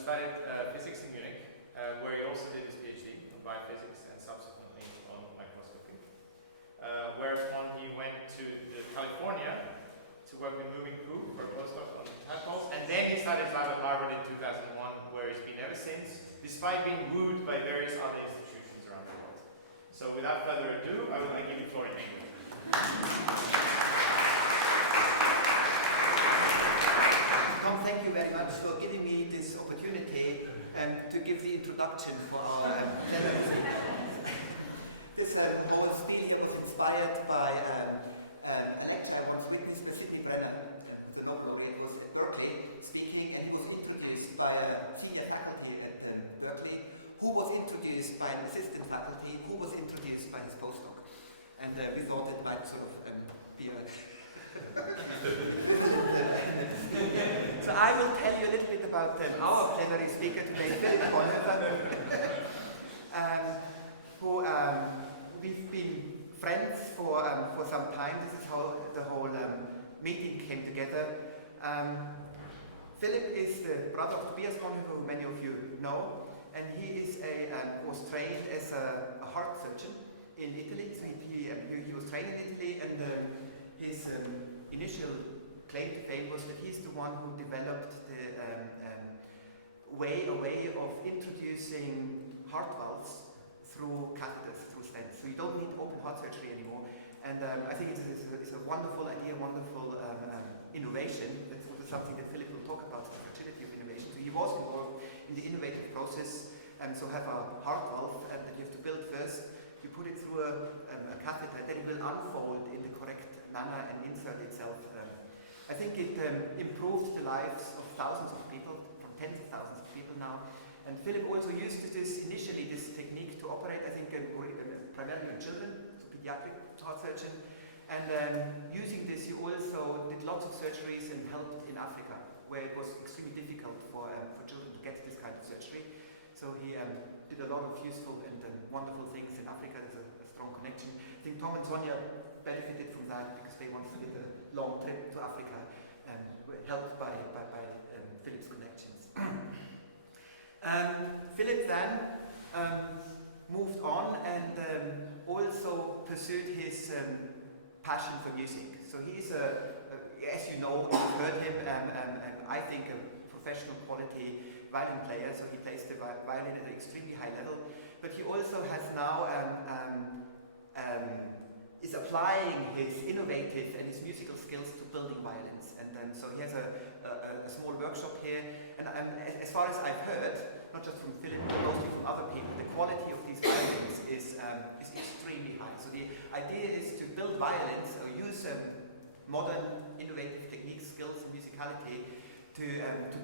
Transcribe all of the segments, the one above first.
studied physics in Munich, where he also did his PhD in biophysics and subsequently on microscopy. Whereupon he went to California to work with moving group for a postdoc on tadpoles, and then he started his lab at Harvard in 2001, where he's been ever since, despite being wooed by various other institutions around the world. So without further ado, I would like to give you Florian Engel. Tom, thank you very much for giving me this opportunity to give the introduction for our plenary speaker. This was really inspired by a lecture I once witnessed. Sidney Brennan, the Nobel laureate, was at Berkeley speaking, and he was introduced by a senior faculty at Berkeley, who was introduced by an assistant faculty, who was introduced by his postdoc. And we thought it might sort of be a... So I will tell you a little bit about our plenary speaker today, Philipp Bonhoeffer, who we've been friends for some time. This is how the whole meeting came together. Philipp is the brother of Tobias Bonhoeffer, who many of you know, and he is was trained as a heart surgeon in Italy. So he was trained in Italy, and his initial claim to fame was that he's the one who developed the way of introducing heart valves through catheters, through stents. So you don't need open heart surgery anymore. And I think it's a wonderful idea, wonderful innovation. That's also something that Philipp will talk about, the fragility of innovation. So he was involved in the innovative process. So have a heart valve that you have to build first. You put it through a catheter, then it will unfold in the correct manner and insert itself. I think it improved the lives of thousands of people, from tens of thousands of people now. And Philipp also used this technique to operate, I think, primarily on children, so pediatric heart surgeon. And using this, he also did lots of surgeries and helped in Africa, where it was extremely difficult for children to get this kind of surgery. So he did a lot of useful and wonderful things in Africa. There's a strong connection. I think Tom and Sonia benefited from that because they wanted to get a long trip to Africa, helped by Philipp's connections. Philipp then moved on and also pursued his passion for music. So he's as you know, you've heard him, I think a professional quality violin player, so he plays the violin at an extremely high level, but he also has now is applying his innovative and his musical skills to building violins. And so he has a small workshop here, and as far as I've heard, not just from Philipp, but mostly from other people, the quality of these violins is extremely high. So the idea is to build violins, or use modern innovative techniques, skills, and musicality to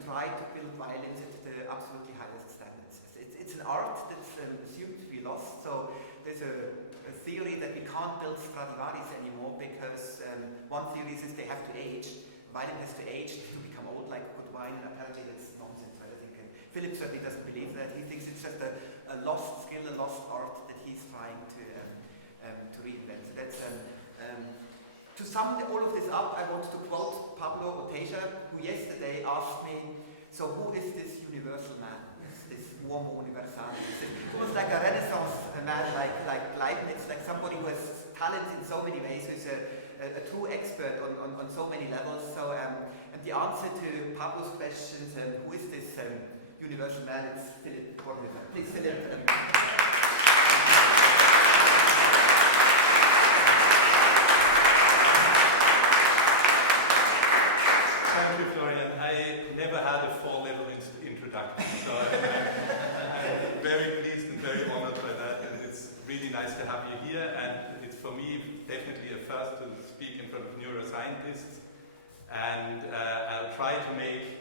try to build violins at the absolutely highest standards. It's an art that's assumed to be lost. So there's a theory that we can't build Stradivarius anymore because one theory is they have to age. Violin has to age to become old like good wine, and apparently that's nonsense, right? I think Philipp certainly doesn't believe that. He thinks it's just a lost skill, a lost art that he's trying to reinvent. So that's to sum all of this up, I want to quote Pablo Oteja, who yesterday asked me, so who is this universal man? This uomo universale? Almost like a Renaissance man, like Leibniz, like somebody who has talents in so many ways, who's a true expert on so many levels. So, and the answer to Pablo's questions, who is this universal man? It's Philipp Bonhoeffer. Please, Philipp. Thank you, Florian. I never had a four-level introduction, so I'm very pleased and very honored by that. And it's really nice to have you here, and it's for me definitely a first to speak in front of neuroscientists. And I'll try to make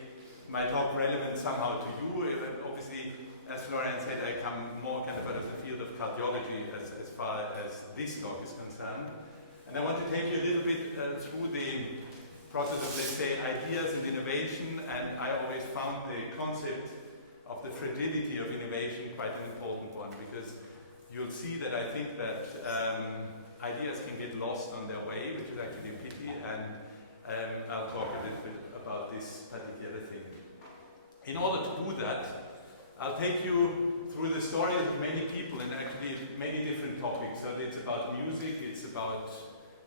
my talk relevant somehow to you. Obviously, as Florian said, I come more kind of out of the field of cardiology as far as this talk is concerned. And I want to take you a little bit through the process of, let's say, ideas and innovation, and I always found the concept of the fragility of innovation quite an important one, because you'll see that I think that ideas can get lost on their way, which is actually a pity, and I'll talk a little bit about this particular thing. In order to do that, I'll take you through the stories of many people and actually many different topics. So it's about music, it's about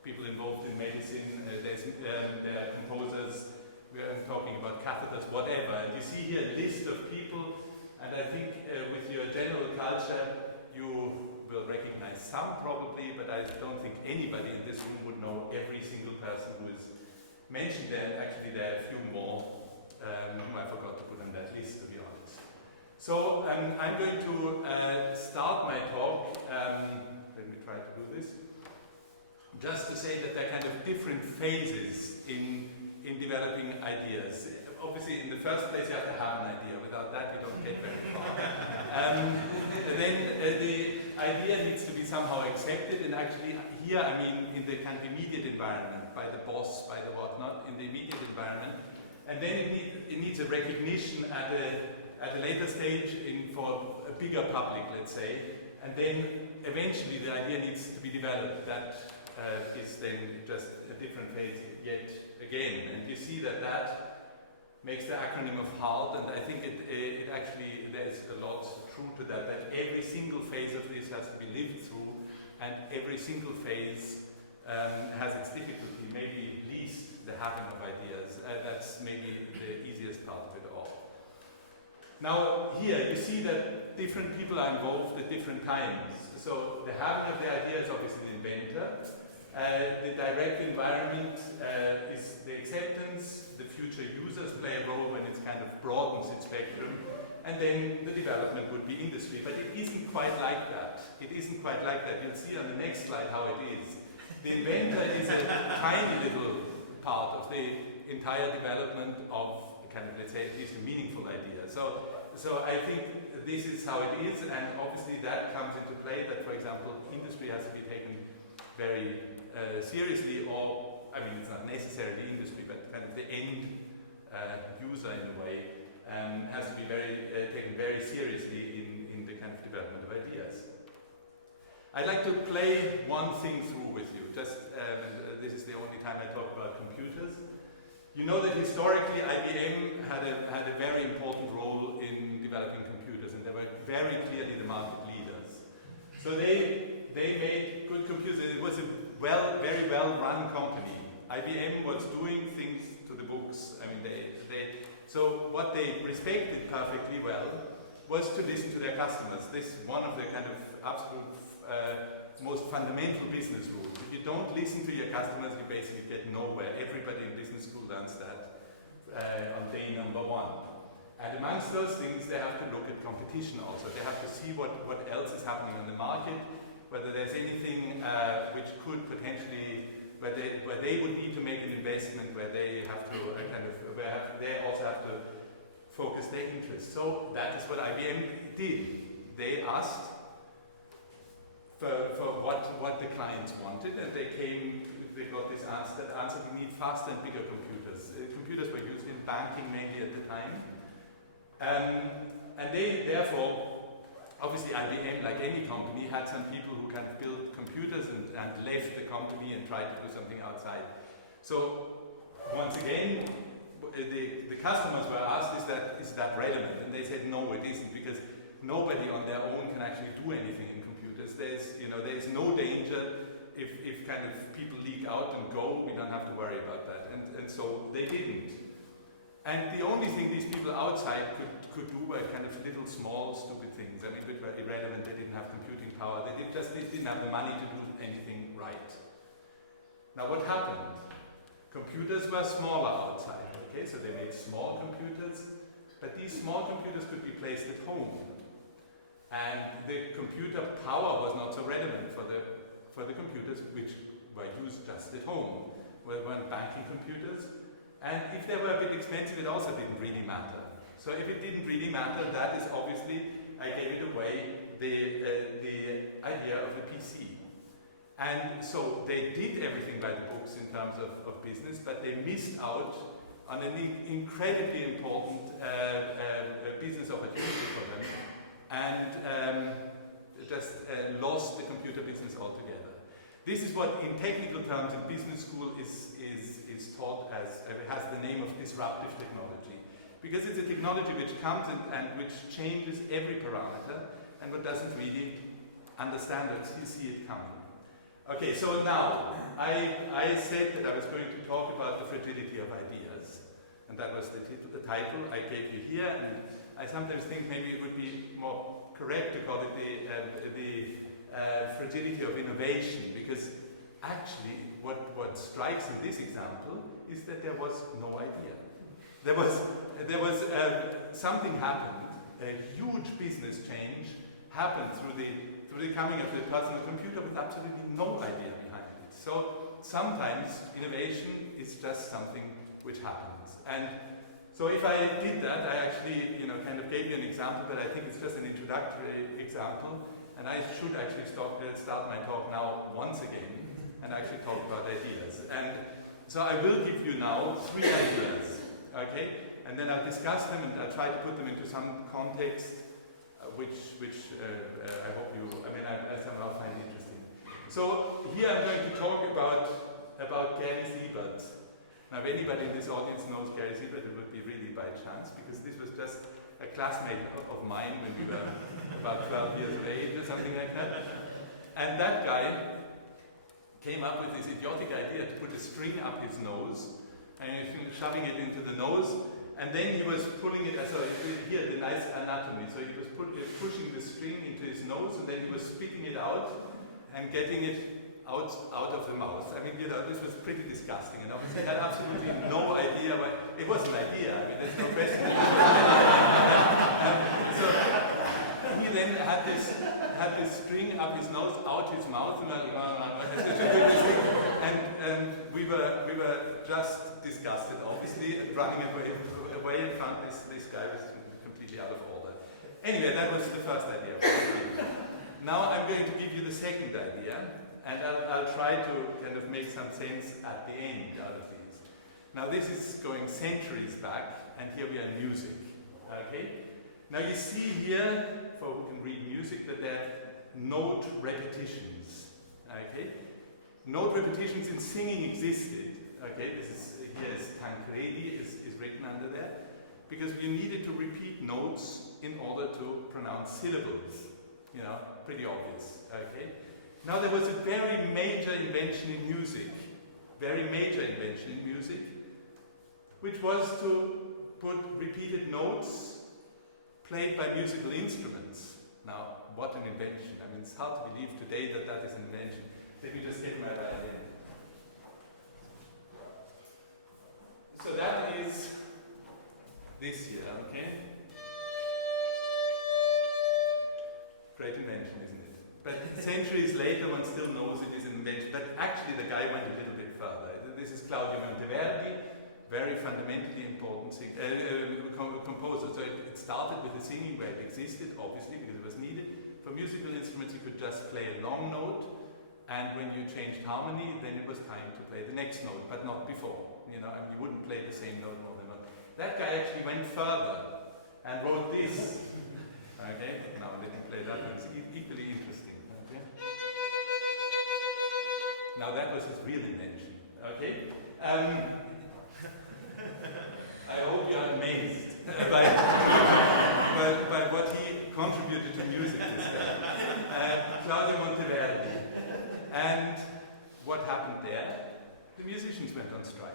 people involved in medicine, there are composers, we're talking about catheters, whatever. And you see here a list of people, and I think with your general culture, you will recognize some probably, but I don't think anybody in this room would know every single person who is mentioned there. Actually, there are a few more whom I forgot to put on that list, to be honest. So I'm going to start my talk, let me try to do this, just to say that there are kind of different phases in developing ideas. Obviously, in the first place, you have to have an idea. Without that, you don't get very far. Then the idea needs to be somehow accepted, and actually here, I mean, in the kind of immediate environment, by the boss, by the whatnot, in the immediate environment. And then it needs a recognition at a later stage for a bigger public, let's say. And then eventually the idea needs to be developed. That is then just a different phase yet again. And you see that makes the acronym of HARD, and I think it actually, there's a lot true to that every single phase of this has to be lived through, and every single phase has its difficulty, maybe least the having of ideas. That's maybe the easiest part of it all. Now here you see that different people are involved at different times. So the having of the idea is obviously the inventor. The direct environment is the acceptance. The future users play a role when it kind of broadens its spectrum. And then the development would be industry. But it isn't quite like that. It isn't quite like that. You'll see on the next slide how it is. The inventor is a tiny little part of the entire development of kind of, let's say, at least a meaningful idea. So I think this is how it is, and obviously that comes into play that, for example, industry has to be taken very seriously, or, I mean, it's not necessarily industry, but kind of the end user in a way has to be taken very seriously in the kind of development of ideas. I'd like to play one thing through with you, and this is the only time I talk about computers. You know that historically IBM had a very important role in developing computers, and they were very clearly the market leaders. So they made good computers. It was a very well run company. IBM was doing things to the books. I mean, so what they respected perfectly well was to listen to their customers. This is one of the kind of absolute most fundamental business rules. If you don't listen to your customers, you basically get nowhere. Everybody in business school learns that on day number one. And amongst those things, they have to look at competition also. They have to see what else is happening on the market, whether there's anything which could potentially, where they would need to make an investment, where they have to they also have to focus their interests. So that is what IBM did. They asked for what the clients wanted, and they got this answer, we need faster and bigger computers. Computers were used in banking mainly at the time. And they, therefore, obviously IBM, like any company, had some people who kind of built computers and left the company and tried to do something outside. So, once again, the customers were asked, is that relevant? And they said, no, it isn't, because nobody on their own can actually do anything in computers. There's no danger if kind of people leak out and go, we don't have to worry about that. And so they didn't. And the only thing these people outside could do were kind of little small stupid things. I mean, which were irrelevant. They didn't have computing power. They didn't have the money to do anything right. Now what happened? Computers were smaller outside. Okay, so they made small computers, but these small computers could be placed at home. And the computer power was not so relevant for the computers which were used just at home. They weren't banking computers. And if they were a bit expensive, it also didn't really matter. So if it didn't really matter, that is obviously, I gave it away, the idea of the PC. And so they did everything by the books in terms of business, but they missed out on an incredibly important business opportunity for them, and just lost the computer business altogether. This is what, in technical terms, in business school is taught as, has the name of disruptive technology. Because it's a technology which comes and which changes every parameter, and one doesn't really understand it, you see it coming. Okay, so now, I said that I was going to talk about the fragility of ideas, and that was the title I gave you here, and I sometimes think maybe it would be more correct to call it the fragility of innovation, because actually what strikes in this example is that there was no idea. There was something happened, a huge business change happened through the coming of the personal computer with absolutely no idea behind it. So sometimes innovation is just something which happens. And so if I did that, I actually kind of gave you an example, but I think it's just an introductory example, and I should actually start my talk now once again and actually talk about ideas. And so I will give you now 3 ideas, okay? And then I'll discuss them and I'll try to put them into some context which I hope I somehow find interesting. So here I'm going to talk about Gary Siebert. Now, if anybody in this audience knows Gary Siebert, it would be really by chance, because this was just a classmate of mine when we were about 12 years of age or something like that. And that guy came up with this idiotic idea to put a string up his nose and shoving it into the nose. And then he was pulling it, so here the nice anatomy, so he was pushing the string into his nose, and then he was spitting it out and getting it out of the mouth. I mean, this was pretty disgusting, and obviously he had absolutely no idea why. It was an idea, I mean, there's no question. So he then had this string up his nose, out his mouth, and we were just disgusted, obviously, and running away and found this guy was completely out of order. Anyway, that was the first idea. Now I'm going to give you the second idea, and I'll try to kind of make some sense at the end out of these. Now this is going centuries back, and here we are in music. Okay? Now you see here, for who can read music, that there are note repetitions. Okay? Note repetitions in singing existed. Okay, here is Tancredi is written under there, because you needed to repeat notes in order to pronounce syllables. Pretty obvious. Okay. Now there was a very major invention in music, which was to put repeated notes played by musical instruments. Now, what an invention! I mean, it's hard to believe today that that is an invention. Let me just get my violin. So that is this here, okay? Great invention, isn't it? But centuries later, one still knows it is an invention. But actually, the guy went a little bit further. This is Claudio Monteverdi, very fundamentally important composer. So it started with the singing where it existed, obviously, because it was needed. For musical instruments, you could just play a long note, and when you changed harmony, then it was time to play the next note, but not before. You wouldn't play the same note more than one. That guy actually went further and wrote this. Okay, now let me play that one. It's equally interesting. Okay. Now that was his real invention. Okay. I hope you are amazed by what he contributed to music this guy. Claudio Monteverdi. And what happened there? The musicians went on strike.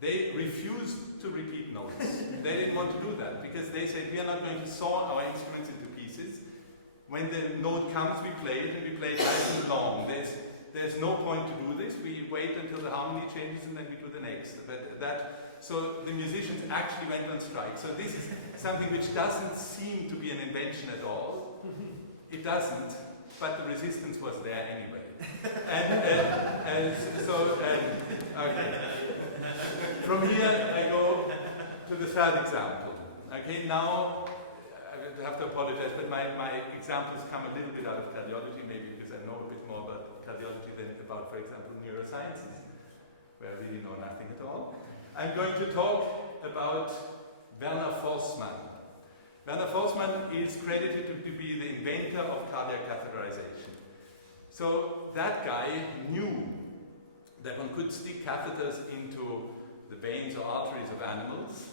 They refused to repeat notes. They didn't want to do that because they said, we are not going to saw our instruments into pieces. When the note comes, we play it, and we play it nice and long. There's no point to do this. We wait until the harmony changes and then we do the next. So the musicians actually went on strike. So this is something which doesn't seem to be an invention at all. It doesn't, but the resistance was there anyway. Okay. From here I go to the third example. Okay, now I have to apologize, but my examples come a little bit out of cardiology, maybe because I know a bit more about cardiology than about, for example, neurosciences, where I really know nothing at all. I'm going to talk about Werner Forssmann. Werner Forssmann is credited to be the inventor of cardiac catheterization. So that guy knew that one could stick catheters into the veins or arteries of animals,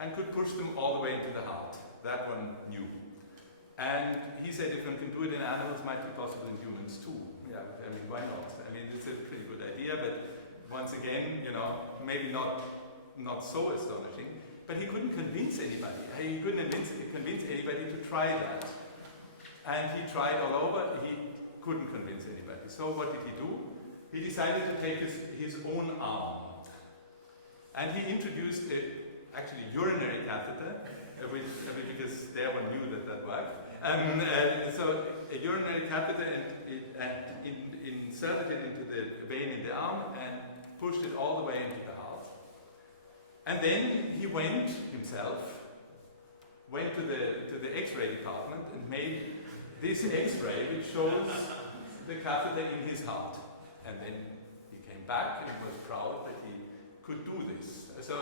and could push them all the way into the heart. That one knew. And he said if one can do it in animals, might be possible in humans too. Yeah, I mean, why not? I mean, it's a pretty good idea, but once again, you know, maybe not so astonishing. But he couldn't convince anybody. He couldn't convince anybody to try that. And he tried all over. He couldn't convince anybody. So what did he do? He decided to take his own arm. And he introduced actually urinary catheter, because there one knew that worked. So a urinary catheter and inserted it into the vein in the arm and pushed it all the way into the heart. And then he went to the X-ray department and made this X-ray which shows the catheter in his heart. And then he came back and was proud that he could do this. So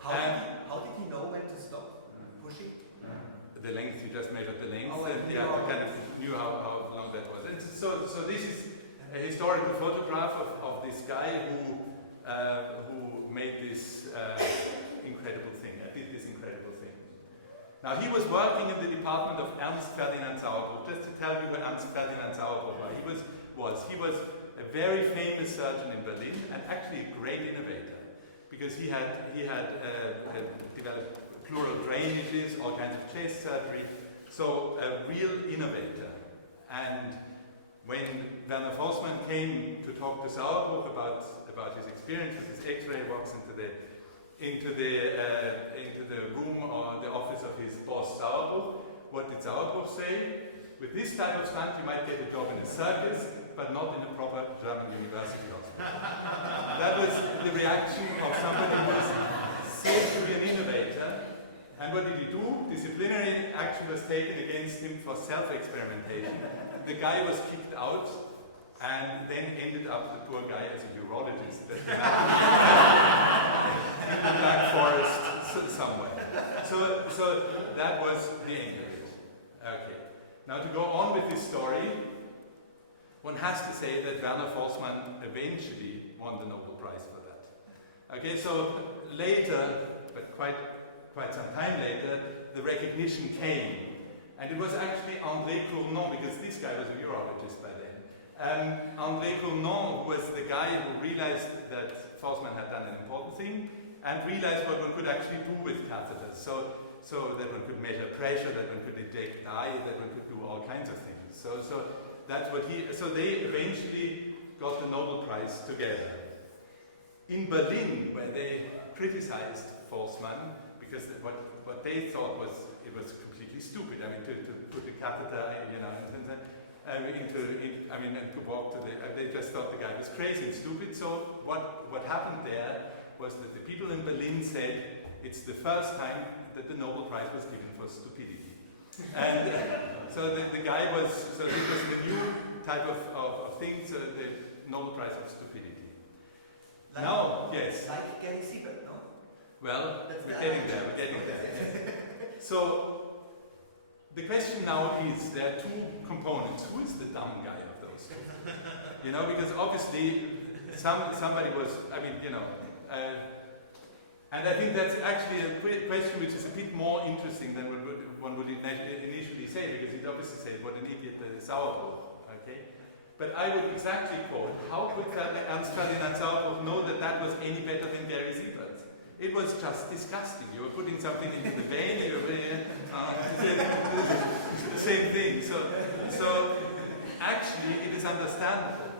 how did he know when to stop pushing? The length, he just measured the length, oh, and he kind of knew how long that was. And so this is a historical photograph of this guy who made this incredible thing, did this incredible thing. Now he was working in the department of Ernst Ferdinand Sauerbruch. Just to tell you who Ernst Ferdinand Sauerbruch was. He was a very famous surgeon in Berlin and actually a great innovator, because he had developed pleural drainages, all kinds of chest surgery, so a real innovator. And when Werner Forssmann came to talk to Sauerbruch about his experience with his X-ray, walks into the room or the office of his boss Sauerbruch, what did Sauerbruch say? With this type of stunt you might get a job in a circus, but not in a proper German university hospital. That was the reaction of somebody who was said to be an innovator. And what did he do? Disciplinary action was taken against him for self-experimentation. The guy was kicked out and then ended up, the poor guy, as a urologist in the Black Forest somewhere. So that was the end of it. Okay. Now to go on with this story, one has to say that Werner Forssmann eventually won the Nobel Prize for that. Okay, so later, but quite some time later, the recognition came. And it was actually André Cournot, because this guy was a urologist by then. André Cournot was the guy who realized that Forssmann had done an important thing and realized what one could actually do with catheters. So that one could measure pressure, that one could detect dye, that one could do all kinds of things. So that's what so they eventually got the Nobel Prize together. In Berlin, where they criticized Forssmann, because what they thought was completely stupid. I mean, to put the catheter, you know, and to walk to they just thought the guy was crazy and stupid. So what happened there was that the people in Berlin said it's the first time that the Nobel Prize was given for stupidity. And so the guy this was the new type of thing, so the Nobel Prize of stupidity. Yes. Like Gary Siebert, no? Well, we're getting there. So, the question now is, there are two components. Who is the dumb guy of those two? You know, because obviously somebody was, and I think that's actually a question which is a bit more interesting than one would initially say, because he'd obviously say, what an idiot Sauerbruch, okay? But I would exactly quote, how could Ernst Ferdinand Sauerbruch know that was any better than Gary Siebert? It was just disgusting. You were putting something into the vein, you were the same thing. So actually, it is understandable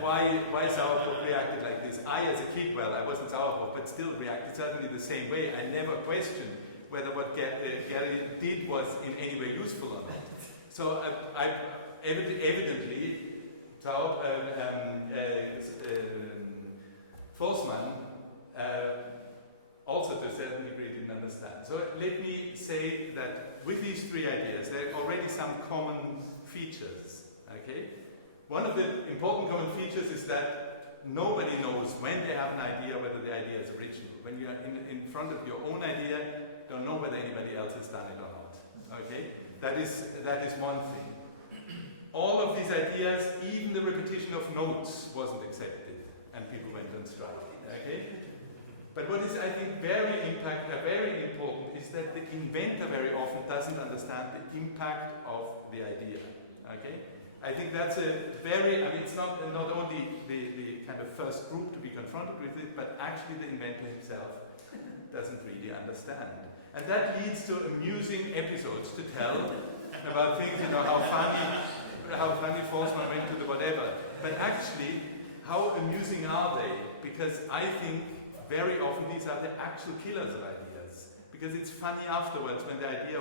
why Sauerbruch reacted like this. I, as a kid, well, I wasn't Sauerbruch, but still reacted certainly the same way. I never questioned whether what Gary did was in any way useful or not. So evidently, Forssmann also to a certain degree didn't understand. So let me say that with these three ideas, there are already some common features. Okay? One of the important common features is that nobody knows when they have an idea whether the idea is original. When you're in front of your own idea, you don't know whether anybody else has done it or not. Okay? That is one thing. All of these ideas, even the repetition of notes, wasn't accepted, and people went on strike. Okay? But what is, I think, very important is that the inventor very often doesn't understand the impact of the idea. Okay? I think that's a very, I mean, it's not only the kind of first group to be confronted with it, but actually the inventor himself doesn't really understand. And that leads to amusing episodes to tell about things, you know, how funny Forstmann went to the whatever. But actually, how amusing are they? Because I think very often these are the actual killers of ideas. Because it's funny afterwards when the idea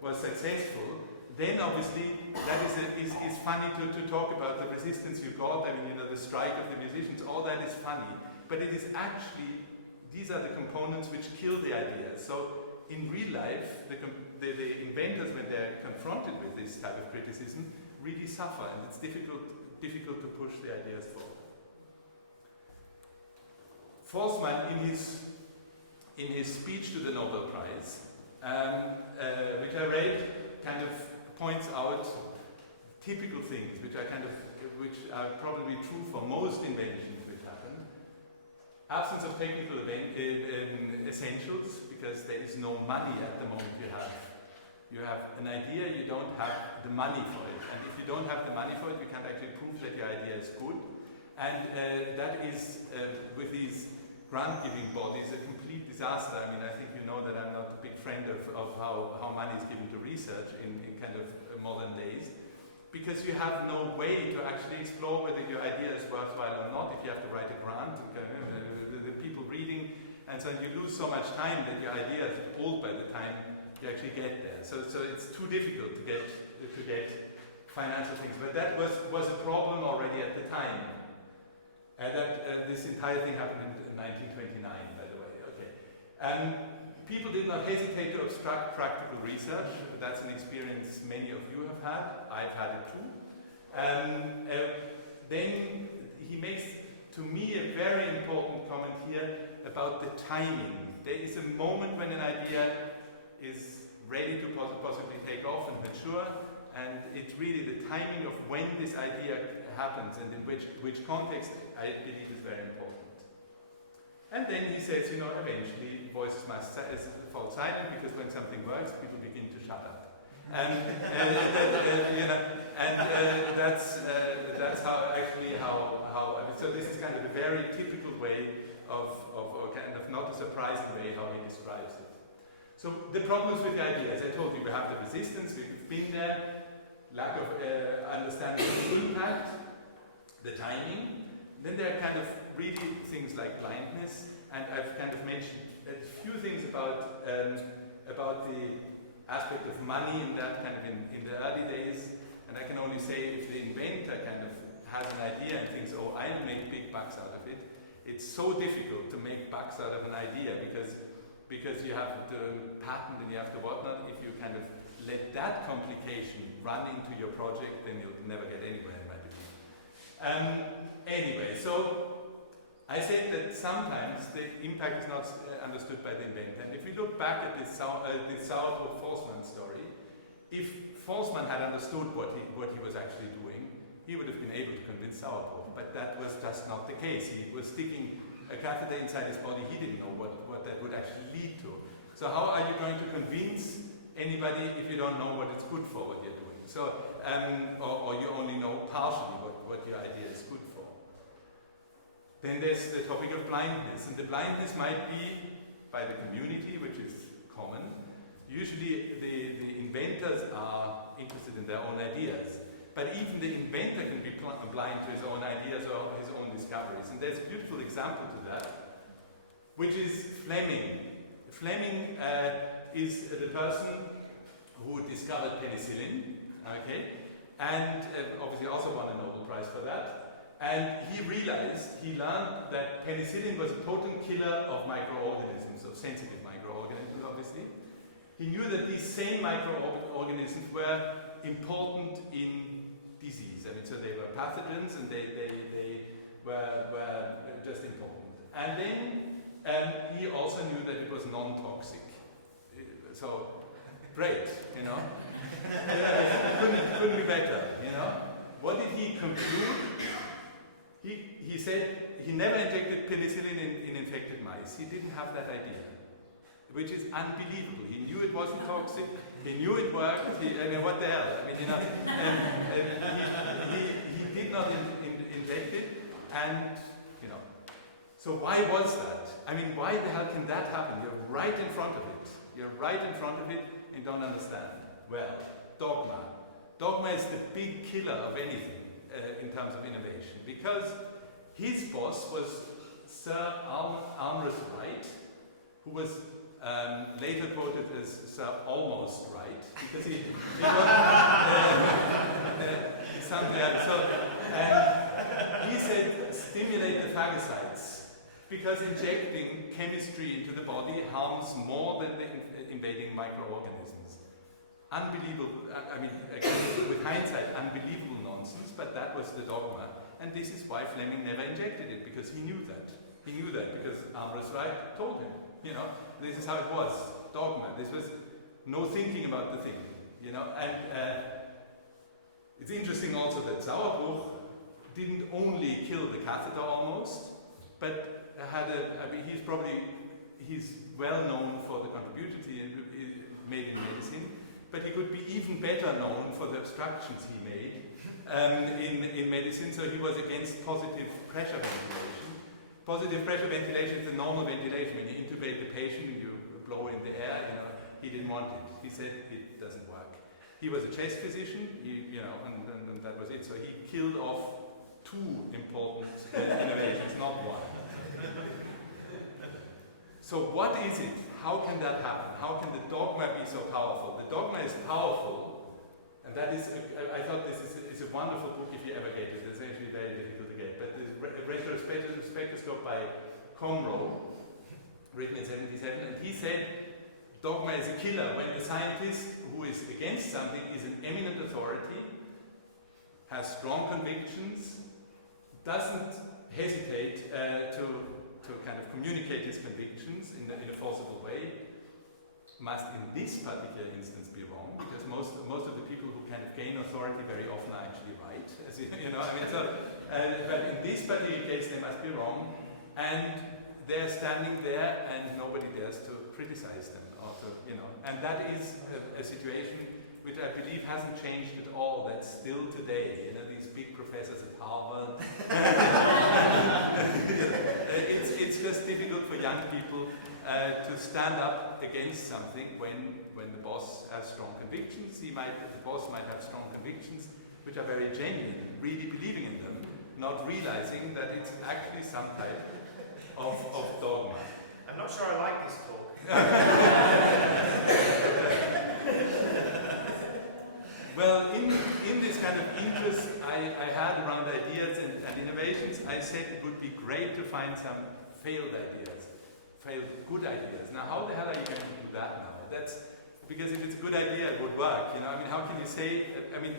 was successful. Then obviously that is funny to talk about the resistance you got. I mean, you know, the strike of the musicians, all that is funny. But it is actually, these are the components which kill the idea. So in real life, the inventors, when they're confronted with this type of criticism, really suffer, and it's difficult to push the ideas forward. Forstmann, in his speech to the Nobel Prize, which I read, kind of points out typical things which are probably true for most inventions which happen. Absence of technical essentials, because there is no money at the moment you have an idea, you don't have the money for it. And if you don't have the money for it, you can't actually prove that your idea is good. And that is, with these grant-giving bodies, a complete disaster. I mean, I think you know that I'm not a big friend of how money is given to research in kind of modern days, because you have no way to actually explore whether your idea is worthwhile or not. If you have to write a grant, the people reading, and so you lose so much time that your idea is old by the time you actually get there. So it's too difficult to get financial things. But that was a problem already at the time. And this entire thing happened in 1929, by the way. Okay. People did not hesitate to obstruct practical research. That's an experience many of you have had. I've had it too. Then he makes, to me, a very important comment here about the timing. There is a moment when an idea is ready to possibly take off and mature, and it's really the timing of when this idea happens and in which context, I believe, is very important. And then he says, you know, eventually voices must fall silent, because when something works, people begin to shut up. And you know, and that's how so this is kind of a very typical way of kind of not a surprising way how he describes it. So the problems with the idea, as I told you, we have the resistance, we've been there, lack of understanding of the impact, the timing. Then there are kind of really things like blindness, and I've kind of mentioned a few things about the aspect of money in that kind of in the early days. And I can only say if the inventor kind of has an idea and thinks, oh, I'll make big bucks out of it, it's so difficult to make bucks out of an idea because you have to patent and you have to whatnot. If you kind of let that complication run into your project, then you'll never get anywhere, in my belief. Anyway, so I said that sometimes the impact is not understood by the inventor. And if we look back at this Sauerbrot-Forstmann story, if Forstmann had understood what he was actually doing, he would have been able to convince Sauerbrot. But that was just not the case. He was sticking a catheter inside his body. He didn't know what that would actually lead to. So how are you going to convince anybody if you don't know what it's good for, what you're doing? So, or you only know partially what your idea is good for. Then there's the topic of blindness, and the blindness might be by the community, which is common. Usually the inventors are interested in their own ideas, but even the inventor can be blind to his own ideas or his own discoveries. And there's a beautiful example to that, which is Fleming. Fleming is the person who discovered penicillin, okay, and obviously also won a Nobel Prize for that. And he learned that penicillin was a potent killer of microorganisms, of sensitive microorganisms, obviously. He knew that these same microorganisms were important in disease. I mean, so they were pathogens and they were just important. And then he also knew that it was non-toxic. So, great, you know. Couldn't be better, you know. What did he conclude? He said he never injected penicillin in infected mice. He didn't have that idea, which is unbelievable. He knew it wasn't toxic. He knew it worked. I mean, what the hell? I mean, you know, he did not inject it, and you know. So why was that? I mean, why the hell can that happen? You're right in front of it. You're right in front of it and don't understand. Well, dogma. Dogma is the big killer of anything in terms of innovation, because his boss was Sir Armrus Wright, who was later quoted as Sir Almost Right, because he got something else. So, he said, stimulate the phagocytes, because injecting chemistry into the body harms more than the invading microorganisms. Unbelievable, I mean, again, with hindsight, unbelievable nonsense, but that was the dogma. And this is why Fleming never injected it, because he knew that. He knew that because Armrus Wright told him, you know, this is how it was, dogma. This was no thinking about the thing, you know. And it's interesting also that Sauerbruch didn't only kill the catheter almost, but had I mean, he's well known for the contributions he made in medicine, but he could be even better known for the obstructions he made in medicine. So he was against positive pressure ventilation. Positive pressure ventilation is the normal ventilation. When you intubate the patient, you blow in the air, you know, he didn't want it. He said it doesn't work. He was a chest physician, you know, and that was it. So he killed off two important innovations, not one. So what is it? How can that happen? How can the dogma be so powerful? The dogma is powerful, and that is, I thought this is a wonderful book if you ever get it. It's actually very difficult to get, but the Retrospectoscope by Comroe, written in 1977, and he said, dogma is a killer when the scientist who is against something is an eminent authority, has strong convictions, doesn't hesitate to kind of communicate his convictions in a forcible way, must in this particular instance be wrong, because most of the people who kind of gain authority very often are actually right, as you know. I mean, so, but in this particular case they must be wrong, and they're standing there and nobody dares to criticize them, or to, you know, and that is a situation which I believe hasn't changed at all. That's still today, you know, these big professors at Harvard. It's just difficult for young people to stand up against something when the boss has strong convictions. The boss might have strong convictions which are very genuine, really believing in them, not realizing that it's actually some type of dogma. I'm not sure I like this talk. Well, in this kind of interest I had around ideas and innovations, I said it would be great to find some failed good ideas. Now, how the hell are you going to do that now? That's because if it's a good idea, it would work. You know, I mean, how can you say? I mean,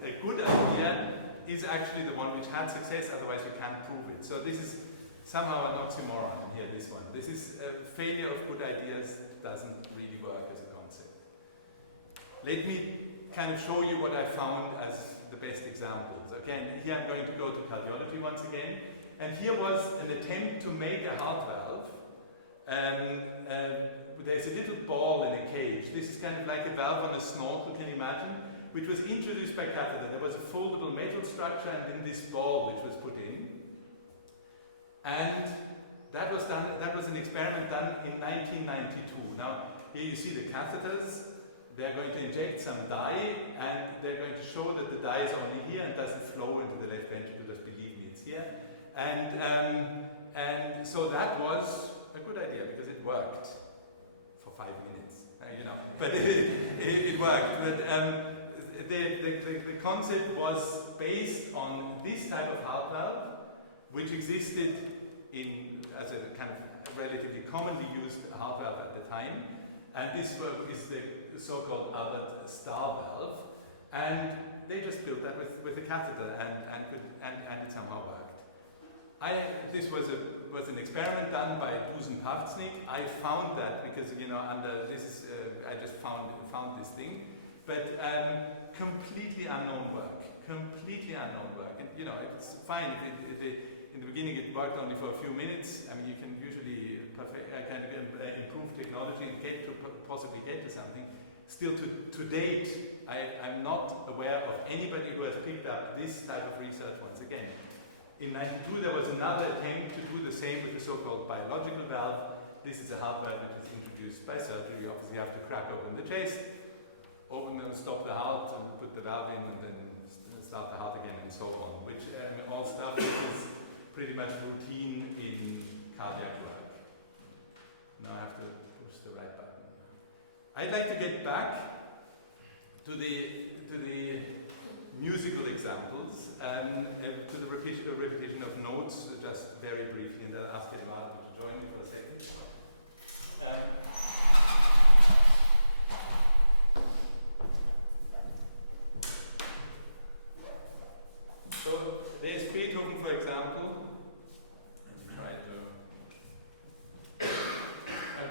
a good idea is actually the one which had success. Otherwise, you can't prove it. So this is somehow an oxymoron here. This one. This is failure of good ideas doesn't really work as a concept. Let me kind of show you what I found as the best examples. Again, here I'm going to go to cardiology once again, and here was an attempt to make a heart valve. There's a little ball in a cage. This is kind of like a valve on a snorkel, can you imagine? Which was introduced by catheter. There was a foldable metal structure and then this ball which was put in. And that was an experiment done in 1992. Now, here you see the catheters. They're going to inject some dye, and they're going to show that the dye is only here and doesn't flow into the left ventricle. Just believe me, it's here. And so that was a good idea because it worked for 5 minutes, you know. But it worked. But the concept was based on this type of heart valve, which existed as a kind of relatively commonly used heart valve at the time. And this is the so-called Albert Starr valve, and they just built that with a catheter, and it somehow worked. This was an experiment done by Dusan Pavcnik. I found that because, you know, I just found this thing, but completely unknown work, and you know, it's fine if in the beginning it worked only for a few minutes. I mean, you can usually improve technology and possibly get to something. Still, to date, I'm not aware of anybody who has picked up this type of research once again. In 1992, there was another attempt to do the same with the so-called biological valve. This is a heart valve which is introduced by surgery. You obviously have to crack open the chest, open and stop the heart, and put the valve in, and then start the heart again, and so on. Which all stuff is pretty much routine in cardiac work. Now I have to push the right button. I'd like to get back to the musical examples, to the repetition of notes, just very briefly, and I'll ask Eduardo to join me for a second. So there's Beethoven, for example. Let me try to.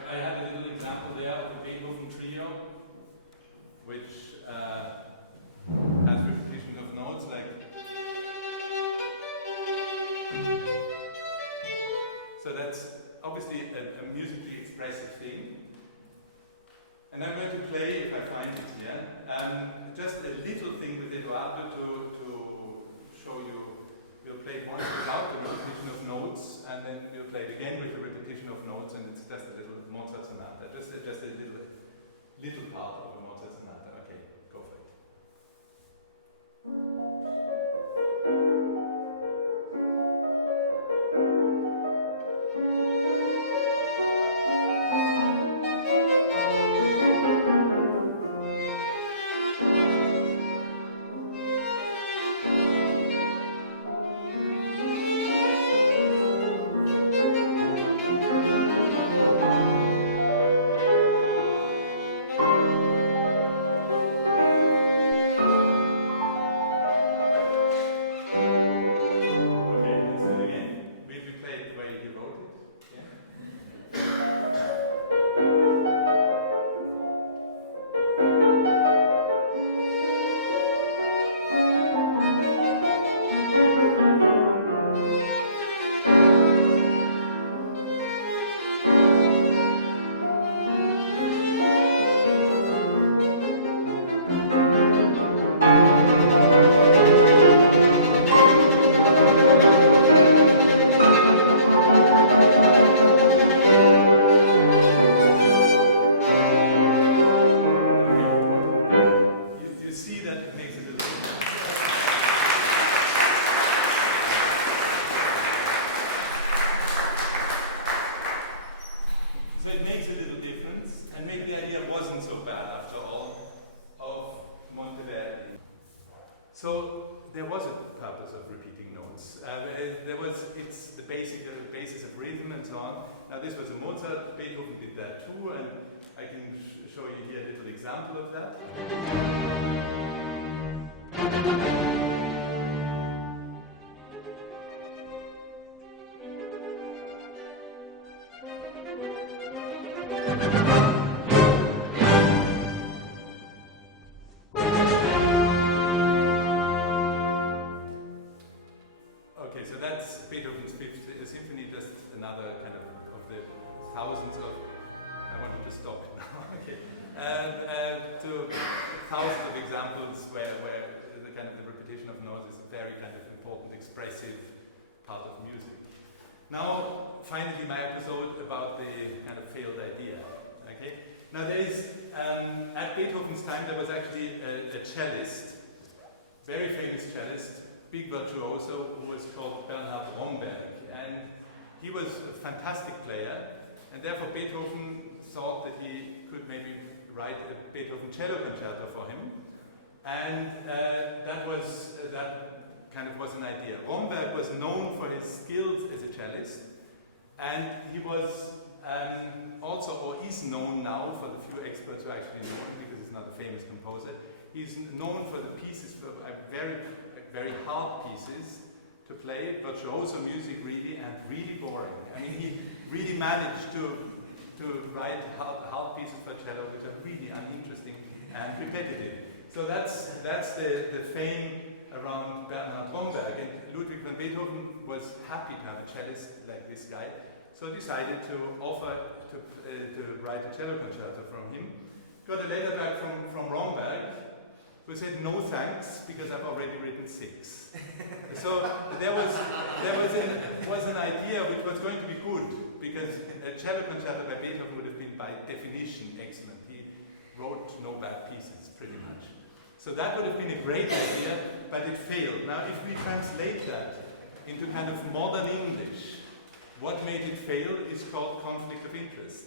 I had a little example there of the Beethoven trio, which has repetition of notes like. So that's obviously a musically expressive thing. And I'm going to play, if I find it here, just a little thing with Eduardo to show you. We'll play it once without the repetition of notes, and then we'll play it again with the repetition of notes, and it's just a little Mozart sonata, just a little part of a Mozart sonata. Okay, go for it. So there was a purpose of repeating notes. It's the basis of rhythm and so on. Now this was a Mozart, Beethoven did that too, and I can show you here a little example of that. Finally, my episode about the kind of failed idea. Okay. Now there is, at Beethoven's time, there was actually a cellist, very famous cellist, big virtuoso, who was called Bernhard Romberg, and he was a fantastic player, and therefore Beethoven thought that he could maybe write a Beethoven cello concerto for him, and that was an idea. Romberg was known for his skills as a cellist. And he was also, or is known now for the few experts who actually know him, because he's not a famous composer. He's known for the pieces, for very, very hard pieces to play, virtuoso music really, and really boring. I mean, he really managed to write hard pieces for cello, which are really uninteresting and repetitive. So that's the fame around Bernhard Romberg, and Ludwig van Beethoven was happy to have a cellist like this guy, so decided to offer to write a cello concerto from him. Got a letter back from Romberg, who said no thanks because I've already written 6. So there was an idea which was going to be good, because a cello concerto by Beethoven would have been by definition excellent. He wrote no bad pieces, pretty much. So that would have been a great idea, but it failed. Now if we translate that into kind of modern English, what made it fail is called conflict of interest.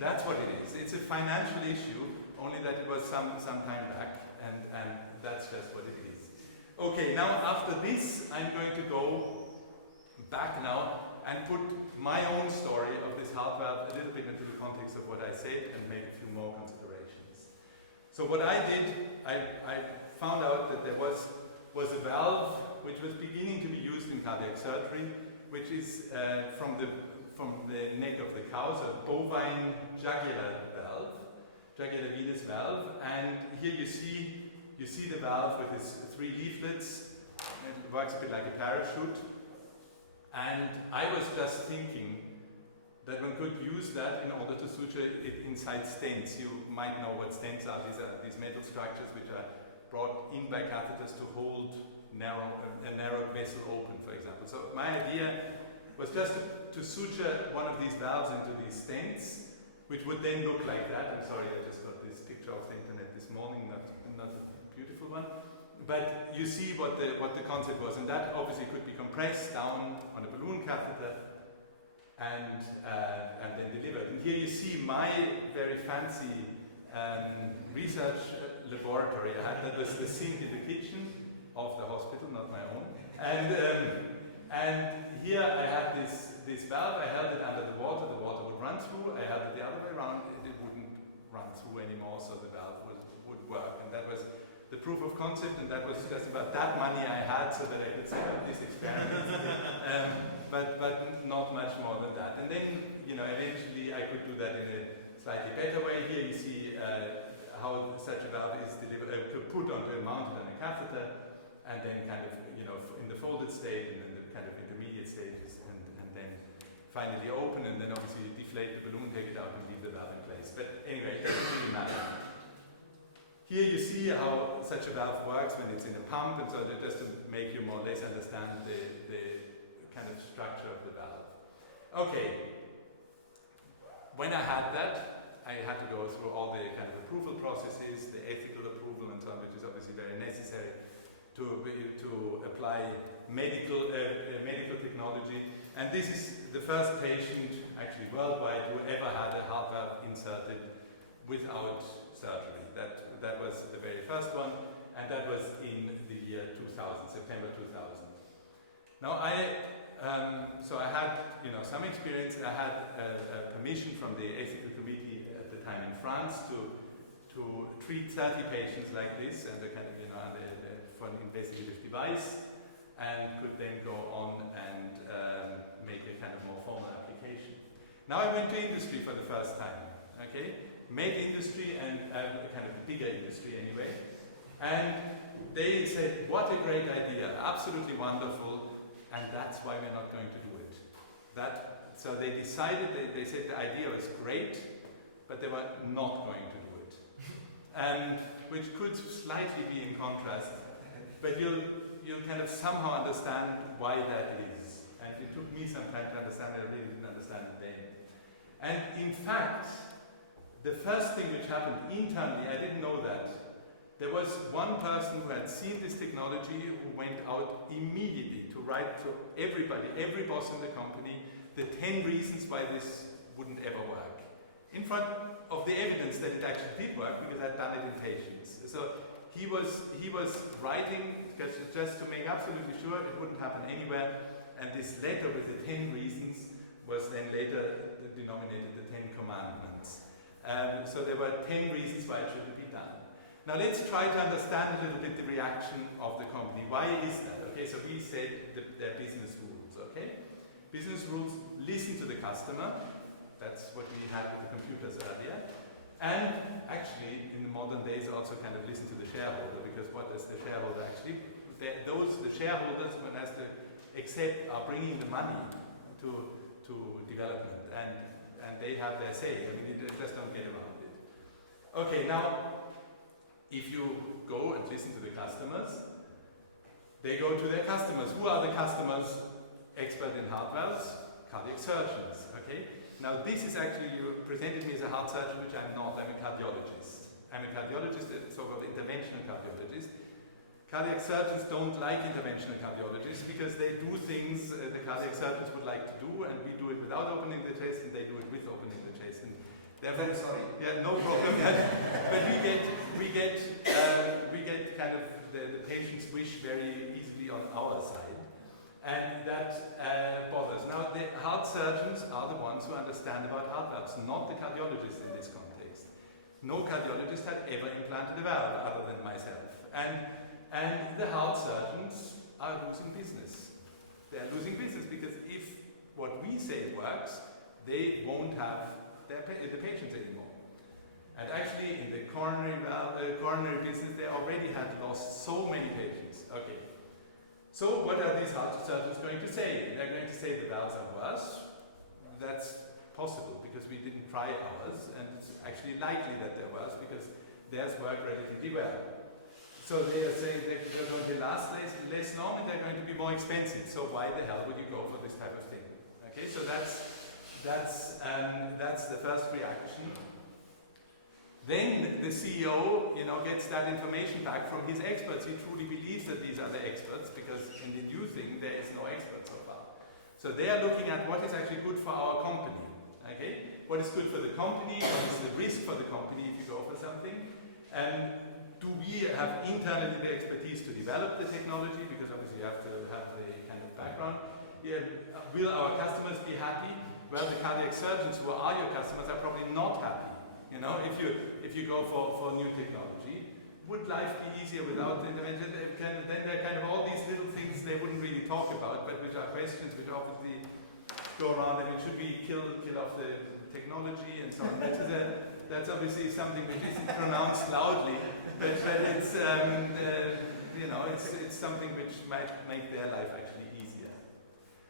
That's what it is. It's a financial issue, only that it was some time back, and that's just what it is. Okay, now after this, I'm going to go back now and put my own story of this heart valve a little bit into the context of what I said and make a few more considerations. So what I did, I found out that there was a valve which was beginning to be used in cardiac surgery, which is from the neck of the cow, so bovine jugular valve, jugular venous valve, and here you see the valve with its 3 leaflets. It works a bit like a parachute, and I was just thinking that one could use that in order to suture it inside stents. You might know what stents are. These are these metal structures which are brought in by catheters to hold a narrow vessel open, for example. So my idea was just to suture one of these valves into these stents, which would then look like that. I'm sorry, I just got this picture off the internet this morning, not a beautiful one. But you see what the concept was, and that obviously could be compressed down on a balloon catheter and then delivered. And here you see my very fancy research laboratory I had. That was the sink in the kitchen of the hospital, not my own. And here I had this valve. I held it under the water would run through. I held it the other way around, it wouldn't run through anymore, so the valve would work. And that was the proof of concept, and that was just about that money I had so that I could set up this experiment. But not much more than that. And then, eventually I could do that in a slightly better way. Here you see how such a valve is delivered, put onto mounted on a catheter, and then kind of, in the folded state, and then the kind of intermediate stages, and then finally open, and then obviously deflate the balloon, take it out, and leave the valve in place. But anyway, it doesn't really matter. Here you see how such a valve works when it's in a pump, and so just to make you more or less understand the kind of structure of the valve. Okay, when I had that, I had to go through all the kind of approval processes, the ethical approval and so on, which is obviously very necessary to apply medical technology. And this is the first patient, actually worldwide, who ever had a heart valve inserted without surgery. That was the very first one, and that was in the year 2000, September 2000. Now so I had some experience. I had a permission from the ethical committee at the time in France to treat 30 patients like this, and the kind of for an investigative device, and could then go on and make a kind of more formal application. Now I went to industry for the first time. Okay, med industry and kind of bigger industry anyway, and they said, "What a great idea! Absolutely wonderful." And that's why we're not going to do it. So they decided, they said the idea was great, but they were not going to do it. And which could slightly be in contrast, but you'll kind of somehow understand why that is. And it took me some time to understand it. I really didn't understand it then. And in fact, the first thing which happened internally, I didn't know that. There was one person who had seen this technology who went out immediately to write to everybody, every boss in the company, the 10 reasons why this wouldn't ever work. In front of the evidence that it actually did work, because I'd done it in patients. So he was writing just to make absolutely sure it wouldn't happen anywhere, and this letter with the 10 reasons was then later denominated the 10 Commandments. So there were 10 reasons why it shouldn't be done. Now let's try to understand a little bit the reaction of the company. Why is that? Okay, so we said their business rules, okay? Business rules, listen to the customer. That's what we had with the computers earlier. And actually, in the modern days, also kind of listen to the shareholder, because what does the shareholder actually, the shareholders, one has to accept, are bringing the money to development, and they have their say. I mean, you just don't get around it. Okay, now, if you go and listen to the customers, they go to their customers. Who are the customers? Expert in heart valves, cardiac surgeons. Okay. Now, this is actually, you presented me as a heart surgeon, which I'm not. I'm a cardiologist. I'm a cardiologist, a so-called interventional cardiologist. Cardiac surgeons don't like interventional cardiologists because they do things the cardiac surgeons would like to do, and we do it without opening the chest, and they do it with opening the chest. And they're very sorry. Yeah, no problem. But we get kind of the patient's wish very easily on our side, and that bothers. Now, the heart surgeons are the ones who understand about heart valves, not the cardiologists in this context. No cardiologist had ever implanted a valve other than myself, and the heart surgeons are losing business. They are losing business because if what we say works, they won't have the patients anymore. And actually, in the coronary business, they already had lost so many patients. Okay. So what are these heart surgeons going to say? They're going to say the valves are worse. That's possible because we didn't try ours, and it's actually likely that they're worse because theirs work relatively well. So they are saying they're going to last less long and they're going to be more expensive. So why the hell would you go for this type of thing? Okay, so that's the first reaction. Then the CEO, gets that information back from his experts. He truly believes that these are the experts because in the new thing there is no expert so far. So they are looking at what is actually good for our company. Okay, what is good for the company? What is the risk for the company if you go for something? And do we have internally the expertise to develop the technology? Because obviously you have to have the kind of background. Yeah, will our customers be happy? Well, the cardiac surgeons who are your customers are probably not happy. If you go for new technology, would life be easier without the intervention? Then there are kind of all these little things they wouldn't really talk about, but which are questions which obviously go around. I mean, should we kill off the technology and so on? That's obviously something which isn't pronounced loudly, but it's it's something which might make their life actually easier.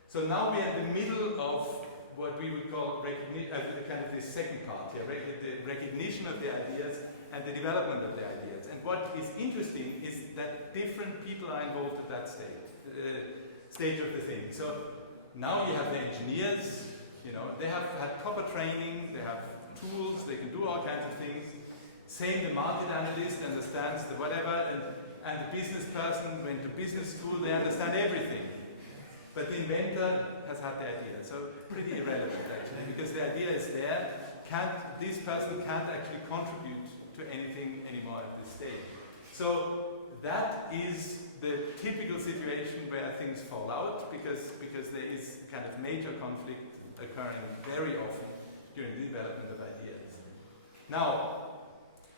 So now we're in the middle of what we would call kind of this second part here, the recognition of the ideas and the development of the ideas. And what is interesting is that different people are involved at that stage of the thing. So now you have the engineers, they have had proper training, they have tools, they can do all kinds of things. Same, the market analyst understands the whatever, and the business person went to business school, they understand everything. But the inventor has had the idea, so pretty irrelevant actually, because the idea is there. This person can't actually contribute to anything anymore at this stage. So that is the typical situation where things fall out because there is kind of major conflict occurring very often during the development of ideas. Now,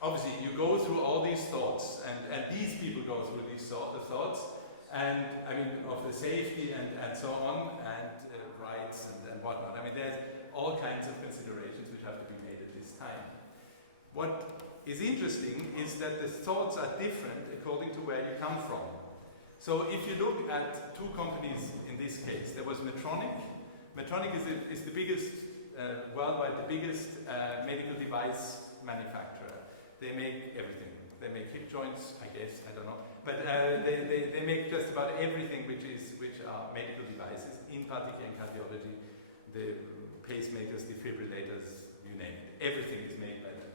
obviously, you go through all these thoughts, and these people go through these thoughts, and I mean, of the safety and so on, and rights and whatnot. I mean, there's all kinds of considerations which have to be made at this time. What is interesting is that the thoughts are different according to where you come from. So if you look at two companies in this case, there was Medtronic. Medtronic is the biggest, worldwide, the biggest medical device manufacturer. They make everything. They make hip joints, I guess, I don't know. But they make just about everything which are medical devices, in particular in cardiology, the pacemakers, defibrillators, you name it. Everything is made by them.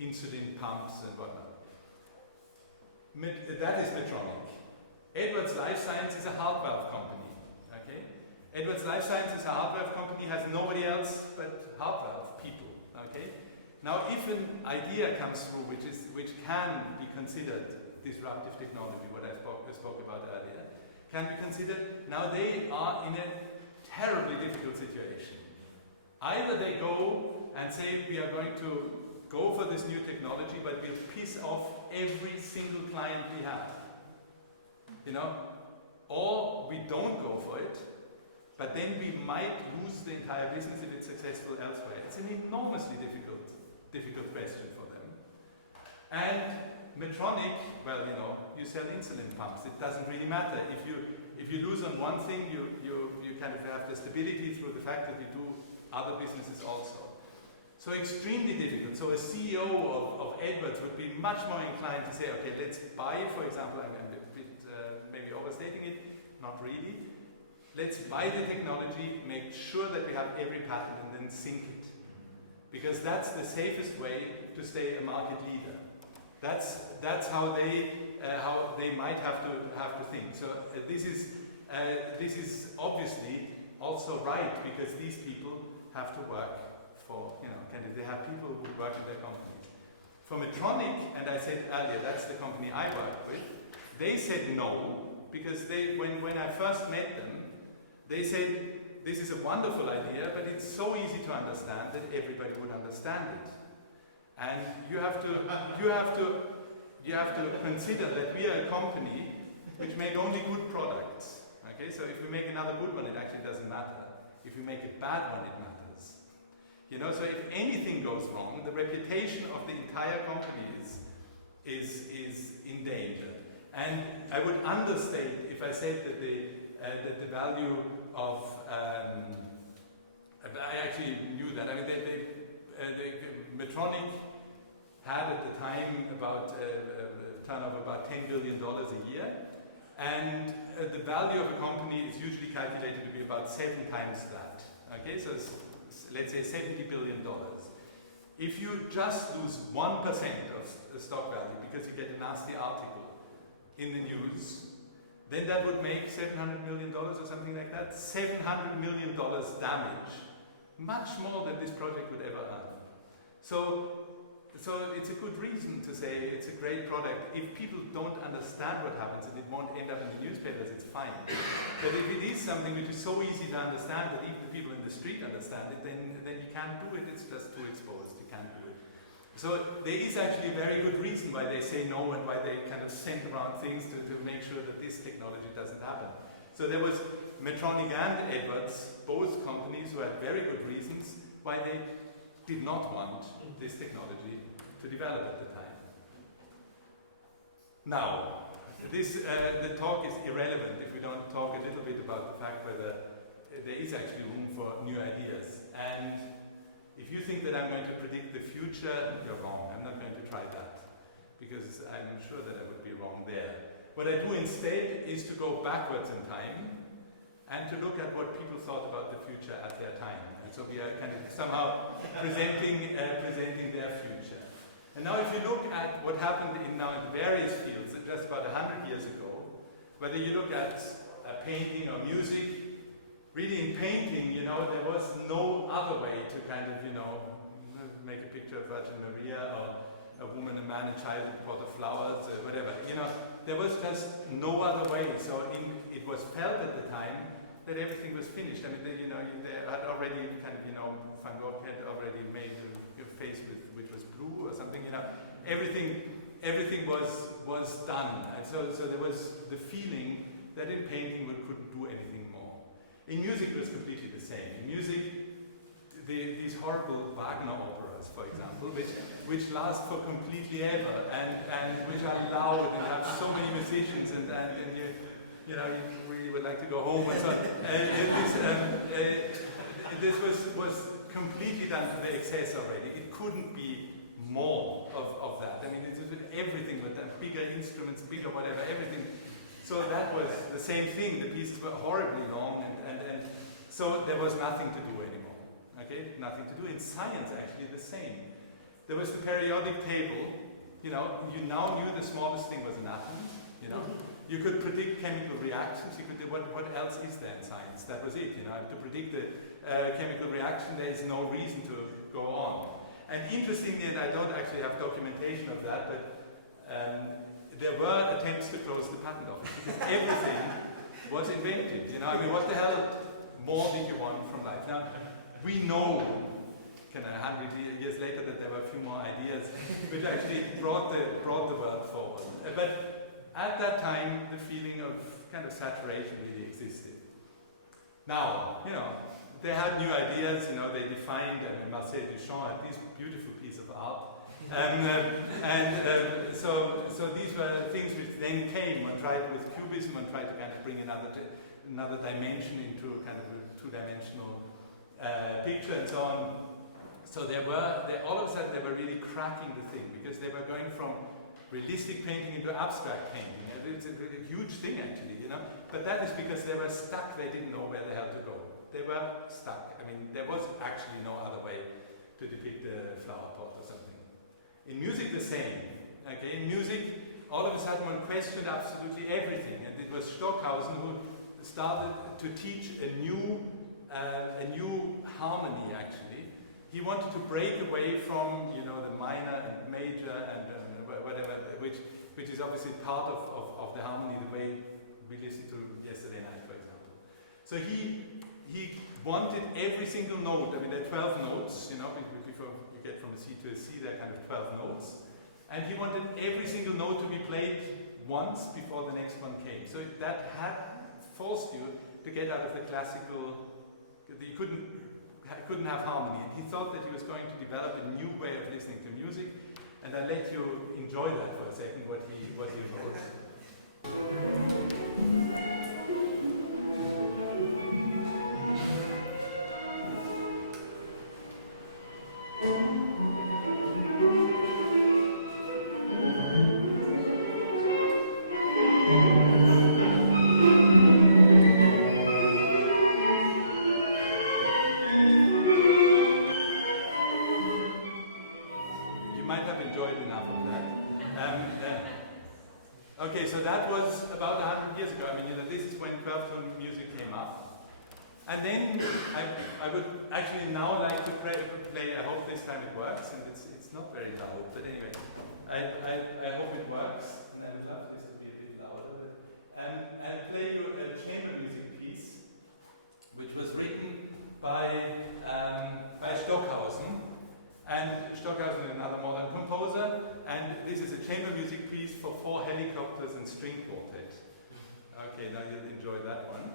Insulin pumps and whatnot. That is Medtronic. Edwards Lifesciences is a heart valve company. Okay? Edwards Lifesciences is a heart valve company, has nobody else but heart valve people. Okay? Now, if an idea comes through which can be considered disruptive technology, what I spoke about earlier, can be considered, now they are in a terribly difficult situation. Either they go and say, we are going to go for this new technology, but we'll piss off every single client we have. Or we don't go for it, but then we might lose the entire business if it's successful elsewhere. It's an enormously difficult question for them. And Medtronic, well, you know, you sell insulin pumps. It doesn't really matter. If you lose on one thing, you kind of have the stability through the fact that you do other businesses also. So extremely difficult. So a CEO of Edwards would be much more inclined to say, okay, let's buy, for example, I'm a bit maybe overstating it, not really. Let's buy the technology, make sure that we have every patent, and then sync it. Because that's the safest way to stay a market leader. That's how they might have to think. So this is obviously also right, because these people have to work for, you know, they have people who work in their company. For Medtronic, and I said earlier, that's the company I work with, they said no, because when I first met them, they said, this is a wonderful idea, but it's so easy to understand that everybody would understand it. And you have to consider that we are a company which make only good products. Okay, so if we make another good one, it actually doesn't matter. If we make a bad one, it matters. You know, so if anything goes wrong, the reputation of the entire company is in danger. And I would understate if I said that the value of I actually knew that. I mean, Medtronic had at the time about turnover about $10 billion a year, and the value of a company is usually calculated to be about 7 times that. Okay, so let's say $70 billion. If you just lose 1% of the stock value because you get a nasty article in the news, then that would make $700 million or something like that. $700 million damage, much more than this project would ever earn. So it's a good reason to say it's a great product. If people don't understand what happens and it won't end up in the newspapers, it's fine. But if it is something which is so easy to understand that even the people in the street understand it, then you can't do it. It's just too exposed. You can't do it. So there is actually a very good reason why they say no and why they kind of send around things to make sure that this technology doesn't happen. So there was Medtronic and Edwards, both companies who had very good reasons why they did not want this technology to develop at the time. Now, the talk is irrelevant if we don't talk a little bit about the fact whether there is actually room for new ideas. And if you think that I'm going to predict the future, you're wrong. I'm not going to try that, because I'm sure that I would be wrong there. What I do instead is to go backwards in time and to look at what people thought about the future at their time. And so we are kind of somehow presenting their future. And now if you look at what happened in various fields just about 100 years ago, whether you look at painting or music, really in painting, you know, there was no other way to kind of, you know, make a picture of Virgin Maria or a woman, a man, a child, a pot of flowers, whatever. You know, there was just no other way. So it was felt at the time that everything was finished. I mean, they had already kind of, you know, Van Gogh had already made a face which was blue or something. You know, everything was done. And so there was the feeling that in painting we couldn't do anything more. In music it was completely the same. In music, these horrible Wagner operas, for example, which last for completely ever, and which are loud and have so many musicians, and you really would like to go home and so on. This was completely done to the excess already. It couldn't be more of that. I mean, everything with them, bigger instruments, bigger whatever, everything. So that was the same thing. The pieces were horribly long, and so there was nothing to do anymore. Okay, nothing to do. In science, actually, the same. There was the periodic table. You know, you now knew the smallest thing was an atom. You know, you could predict chemical reactions. You could do what else is there in science? That was it. You know, to predict the chemical reaction, there is no reason to go on. And interestingly, and I don't actually have documentation of that, but there were attempts to close the patent office because everything was invented. You know, I mean, what the hell more did you want from life? Now, we know, 100 years later, that there were a few more ideas which actually brought the world forward. But at that time, the feeling of kind of saturation really existed. Now, you know, they had new ideas. You know, they defined. I mean, Marcel Duchamp had this beautiful piece of art So these were things which then came. One tried with Cubism, one tried to kind of bring another dimension into kind of a two-dimensional picture and so on. So all of a sudden they were really cracking the thing, because they were going from realistic painting into abstract painting. It's a huge thing actually, you know. But that is because they were stuck, they didn't know where the hell to go. They were stuck. I mean, there was actually no other way to depict a flower pot or something. In music, the same. Okay, in music, all of a sudden one questioned absolutely everything, and it was Stockhausen who started to teach a new harmony. Actually, he wanted to break away from, you know, the minor and major and whatever, which is obviously part of the harmony, the way we listened to yesterday night, for example. So he wanted every single note. I mean, there are 12 notes, you know, before you get from a C to a C, there are kind of 12 notes. And he wanted every single note to be played once before the next one came. So that had forced you to get out of the classical, you couldn't have harmony. And he thought that he was going to develop a new way of listening to music. And I'll let you enjoy that for a second, what he wrote. Okay, so that was about 100 years ago. I mean, you know, this is when 12-tone music came up. And then I would actually now like to play, I hope this time it works, and it's not very loud, but anyway, I hope it works, and I would love this to be a bit louder. And play you a chamber music piece, which was written by Stockhausen. And Stockhausen is another modern composer, and this is a chamber music piece for 4 helicopters and string quartet. Okay, now you'll enjoy that one.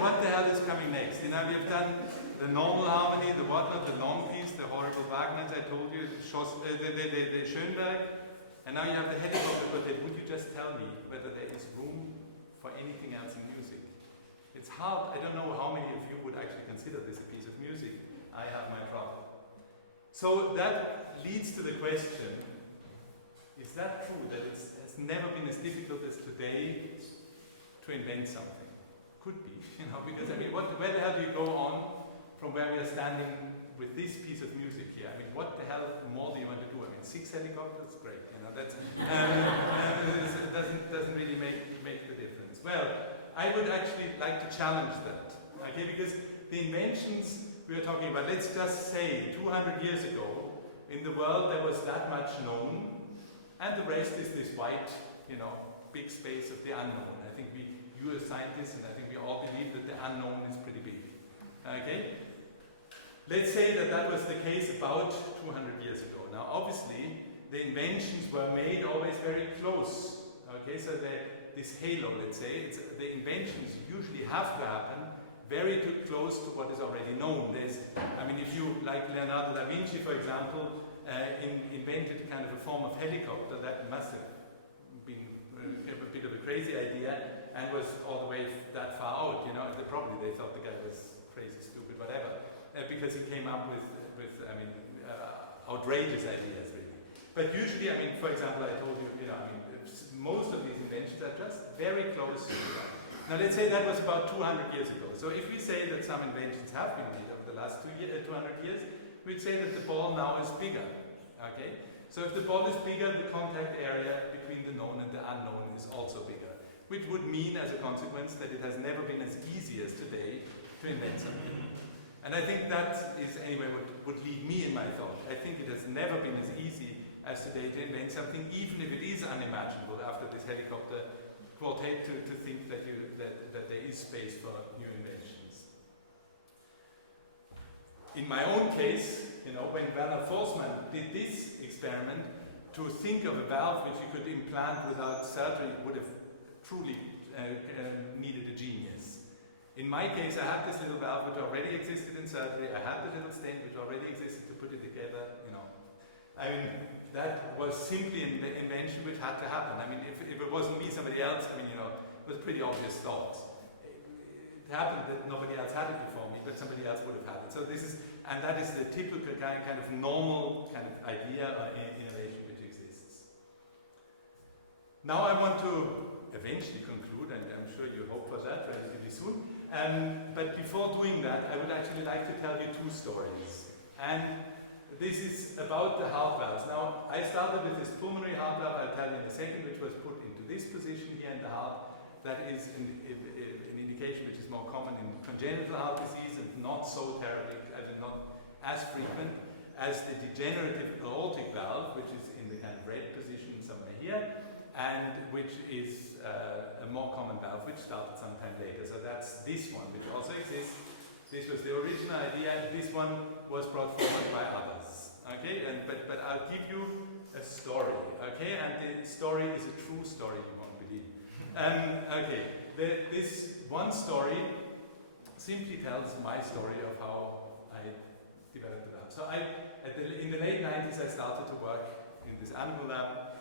What the hell is coming next? You know, we have done the normal harmony, the whatnot, the long piece, the horrible Wagners I told you, the Schönberg, and now you have the helicopter quartet. Would you just tell me whether there is room for anything else in music? It's hard. I don't know how many of you would actually consider this a piece of music. I have my trouble. So that leads to the question, is that true that it has never been as difficult as today to invent something? Could be, you know, because I mean, where the hell do you go on from where we are standing with this piece of music here? I mean, what the hell more do you want to do? I mean, 6 helicopters, great, you know, that's doesn't really make the difference. Well, I would actually like to challenge that, okay, because the inventions we are talking about, let's just say 200 years ago, in the world there was that much known, and the rest is this white, you know, big space of the unknown. I think you are scientists, and I think we all believe that the unknown is pretty big. Okay? Let's say that was the case about 200 years ago. Now, obviously, the inventions were made always very close. Okay, so this halo, let's say, the inventions usually have to happen very close to what is already known. I mean, if you, like Leonardo da Vinci, for example, invented kind of a form of helicopter, that must have been a bit of a crazy idea. and was all the way that far out, you know. Probably they thought the guy was crazy, stupid, whatever, because he came up with outrageous ideas, really. But usually, I mean, for example, I told you, you know, I mean, most of these inventions are just very close to that. Now, let's say that was about 200 years ago. So if we say that some inventions have been made over the last 200 years, we'd say that the ball now is bigger, okay? So if the ball is bigger, the contact area between the known and the unknown is also bigger, which would mean, as a consequence, that it has never been as easy as today to invent something. And I think that is, anyway, what would lead me in my thought. I think it has never been as easy as today to invent something, even if it is unimaginable after this helicopter quartet to think that there is space for new inventions. In my own case, you know, when Werner Forsman did this experiment, to think of a valve which you could implant without surgery would have truly needed a genius. In my case, I had this little valve which already existed in surgery. I had the little stent which already existed to put it together, you know. I mean, that was simply an invention which had to happen. I mean, if it wasn't me, somebody else, I mean, you know, it was a pretty obvious thought. It happened that nobody else had it before me, but somebody else would have had it. So this is, and that is the typical kind of normal kind of idea or innovation which exists. Now I want to eventually conclude, and I'm sure you hope for that relatively soon. But before doing that, I would actually like to tell you two stories. And this is about the heart valves. Now, I started with this pulmonary heart valve, I'll tell you in a second, which was put into this position here in the heart. That is an indication which is more common in congenital heart disease and not so terribly, not as frequent as the degenerative aortic valve, which is in the kind of red position somewhere here, and which is a more common valve, which started sometime later. So that's this one, which also exists. This was the original idea, and this one was brought forward by others. Okay, but I'll give you a story. Okay, and the story is a true story, you won't believe. Okay, this one story simply tells my story of how I developed the lab. So in the late 90s, I started to work in this animal lab,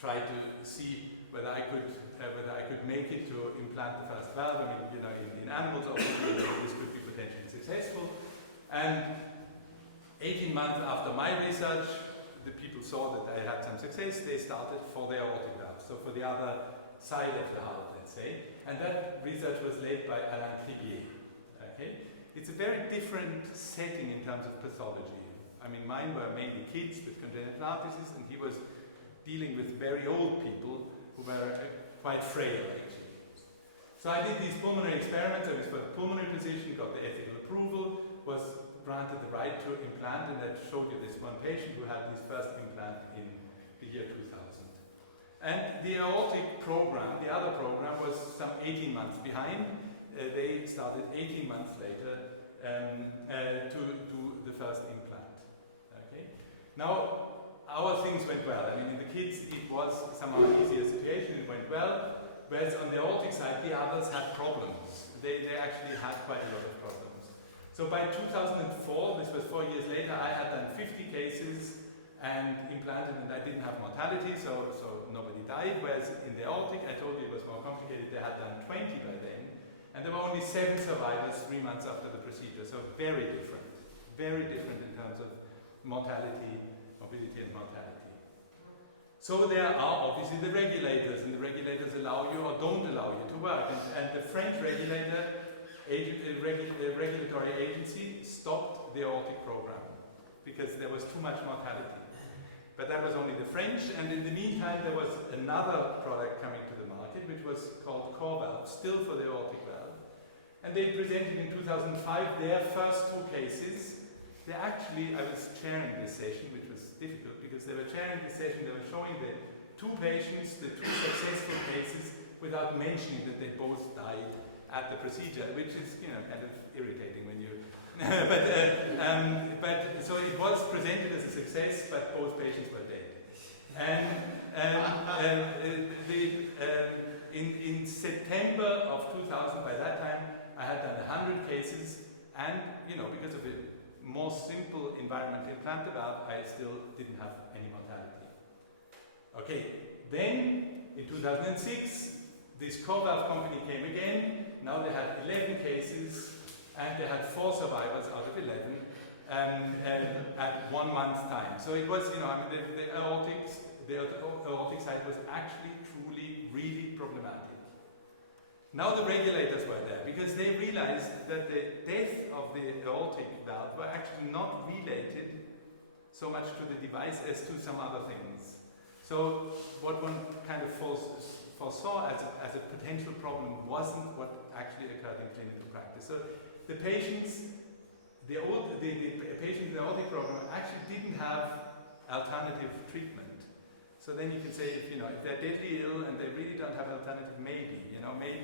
try to see whether I could make it to implant the first valve. I mean, you know, in animals, obviously, this could be potentially successful. And 18 months after my research, the people saw that I had some success. They started for their aortic valve, so for the other side of the heart, let's say. And that research was led by Alain Cribier. Okay, it's a very different setting in terms of pathology. I mean, mine were mainly kids with congenital heart disease, and he was dealing with very old people who were quite frail, actually. So I did these pulmonary experiments. I was for the pulmonary position, got the ethical approval, was granted the right to implant, and I showed you this one patient who had his first implant in the year 2000. And the aortic program, the other program, was some 18 months behind. They started 18 months later to do the first implant. Okay. Now, our things went well. I mean, in the kids, it was somehow an easier situation. It went well. Whereas on the aortic side, the others had problems. They actually had quite a lot of problems. So by 2004, this was 4 years later, I had done 50 cases and implanted, and I didn't have mortality, so nobody died. Whereas in the aortic, I told you it was more complicated. They had done 20 by then, and there were only 7 survivors 3 months after the procedure. So very different in terms of mortality, morbidity and mortality. So there are obviously the regulators, and the regulators allow you or don't allow you to work. And the French regulatory agency stopped the aortic program because there was too much mortality. But that was only the French, and in the meantime there was another product coming to the market which was called core valve, still for the aortic valve. And they presented in 2005 their first 2 cases. They actually, I was chairing this session, which was difficult because they were chairing this session, they were showing the 2 patients, the 2 successful cases, without mentioning that they both died at the procedure, which is, you know, kind of irritating when you... but so it was presented as a success, but both patients were dead. And in September of 2000, by that time, I had done 100 cases, and, you know, because of a more simple environment to implant the valve, I still didn't have any mortality. Okay, then in 2006, this core valve company came again. Now they had 11 cases, and they had 4 survivors out of 11 at 1 month's time. So it was, you know, I mean, the aortic side was actually, truly, really problematic. Now the regulators were there because they realized that the death of the aortic valve were actually not related so much to the device as to some other things. So what one kind of foresaw as a potential problem wasn't what actually occurred in clinical practice. So the patients, the patients in the aortic program actually didn't have alternative treatment. So then you can say, if they're deadly ill and they really don't have an alternative, maybe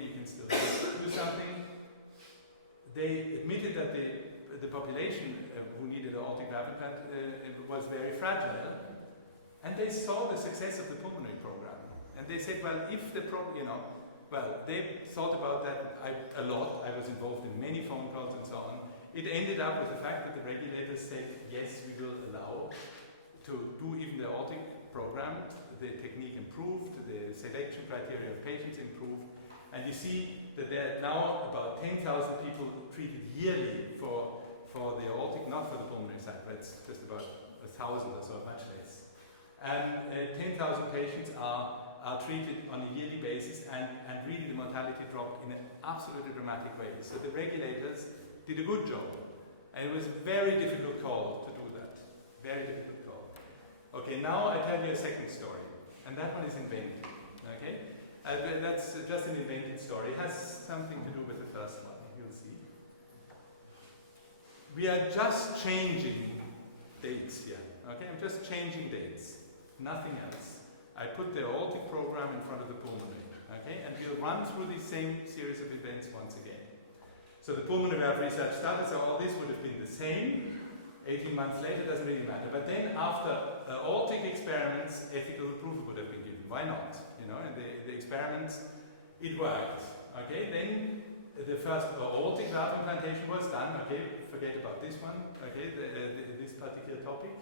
you can still do something. They admitted that the population who needed an aortic valve implant was very fragile, and they saw the success of the pulmonary program. And they said, well, if the they thought about that a lot. I was involved in many phone calls and so on. It ended up with the fact that the regulators said, yes, we will allow to do even the aortic program. The technique improved, the selection criteria of patients improved, and you see that there are now about 10,000 people treated yearly for the aortic, not for the pulmonary side, but it's just about 1,000 or so, much less. And 10,000 patients are treated on a yearly basis, and really the mortality dropped in an absolutely dramatic way. So the regulators did a good job, and it was a very difficult call to do that. Very difficult call. Okay, now I tell you a second story, and that one is invented. Okay, that's just an invented story. It has something to do with the first one. You'll see. We are just changing dates here. Okay, I'm just changing dates. Nothing else. I put the aortic program in front of the pulmonary. Okay, and we'll run through the same series of events once again. So the pulmonary valve research started. So all this would have been the same. 18 months later, doesn't really matter. But then after aortic experiments, ethical approval would have been given. Why not? And the experiments, it worked. Okay, then the first aortic valve implantation was done. Okay, forget about this one. Okay, this particular topic.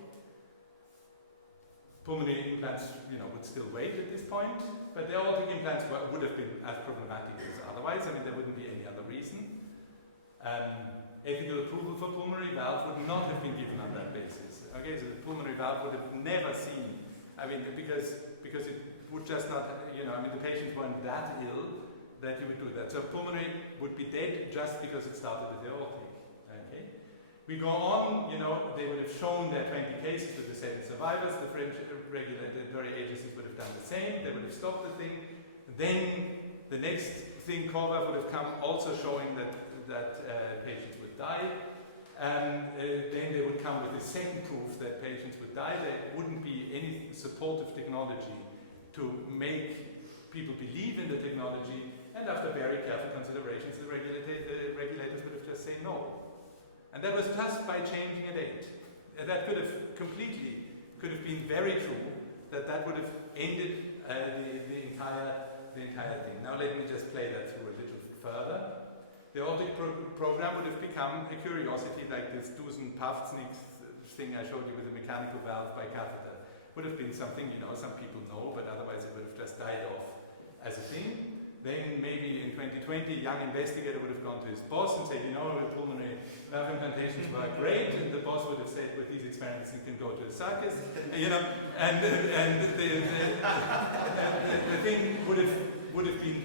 Pulmonary implants, would still wait at this point, but the aortic implants would have been as problematic as otherwise. I mean, there wouldn't be any other reason. Ethical approval for pulmonary valve would not have been given on that basis. Okay, so the pulmonary valve would have never seen, because it would just not, the patients weren't that ill that you would do that. So pulmonary would be dead just because it started with the aortic. Okay, we go on, they would have shown their 20 cases with the 7 survivors. The French regulatory agencies would have done the same. They would have stopped the thing. Then the next thing, CORVA, would have come also showing that patients would die, and then they would come with the second proof that patients would die. There wouldn't be any supportive technology to make people believe in the technology, and after very careful considerations, the regulators would have just said no. And that was just by changing a date. That could have been very true, that would have ended the entire thing. Now let me just play that through a little further. The aortic program would have become a curiosity, like this Dusen-Pavtsnik thing I showed you with a mechanical valve by catheter. Would have been something, some people know, but otherwise it would have just died off as a thing. Then maybe in 2020, a young investigator would have gone to his boss and said, pulmonary valve implantations were great, and the boss would have said, with these experiments you can go to a circus, and the thing would have been,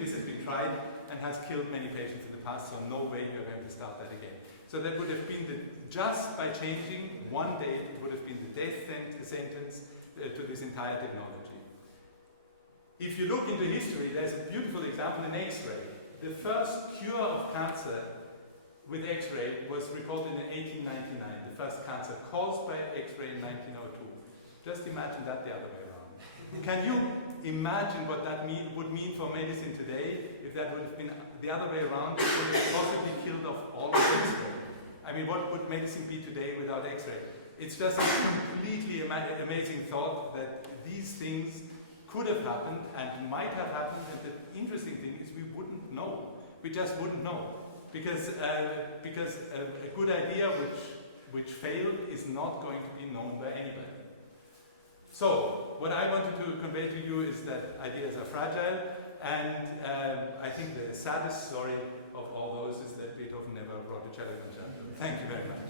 this has been tried and has killed many patients in the past, so no way you're going to start that again. So that would have been just by changing one date, it would have been the death sentence to this entire technology. If you look into history, there's a beautiful example in X-ray. The first cure of cancer with X-ray was reported in 1899, the first cancer caused by X-ray in 1902. Just imagine that the other way around. Can you imagine what that would mean for medicine today if that would have been the other way around? It would have possibly killed off all of X-ray. I mean, what would medicine be today without X-ray? It's just a completely amazing thought that these things could have happened and might have happened, and the interesting thing is we wouldn't know. We just wouldn't know. Because a good idea which failed is not going to be known by anybody. So, what I wanted to convey to you is that ideas are fragile, and I think the saddest story of all those is that Beethoven never brought a cello concerto. Thank you very much.